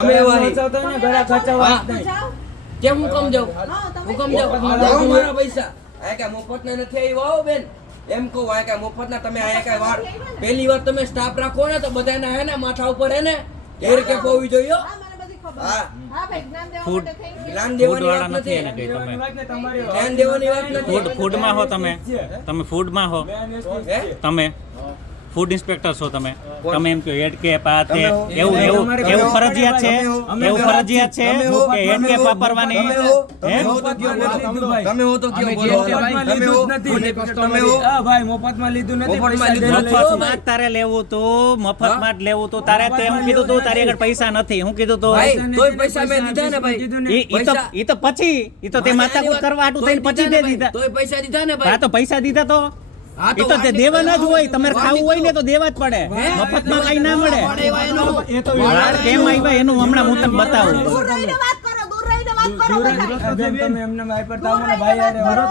અમે વાહી કેમ હું કમ જાઉં મારા પૈસા આ કે મફત ના નથી આવ્યા હો બેન એમ કહું આ કે મફત ના તમે આયા કઈ વાર પહેલી વાર તમે સ્ટાફ રાખો ને તો બધાના હે ને માથા ઉપર હે ને ઘેર કે હોવી જોઈએ હા જ્ઞાન દેવાની વાત નથી જ્ઞાન દેવાની વાત નથી ફૂડમાં હો તમે ફૂડમાં હો તમે ફૂડ ઇન્સ્પેક્ટર છો તમે એમ કહો હેડ કેપ આ તે એવું ફરજિયાત છે કે હેડ કેપ વાપરવાની તમે હો તો કયો બોલો તમે હો ભાઈ મફતમાં લીધું નથી મફતમાં તારે લેવું તો મફતમાં જ લેવું તો તારે તે હું કીધું તું તારી આગળ પૈસા નથી હું કીધું તો ભાઈ તોય પૈસા મેં દીધા ને ભાઈ ઈ તો પછી ઈ તો તે માથાકૂટ કરવા હાટું થઈને પછી દે દીધા તોય પૈસા દીધા ને ભાઈ હા તો પૈસા દીધા તો એ તો તે દેવાના જ હોય તમારે ખાવું હોય ને તો દેવા જ પડે મફતમાં કઈ ના મળે કેમ આવ્યા એનું હમણાં હું તમને બતાવું તમે એમને ભાઈ પર ભાઈ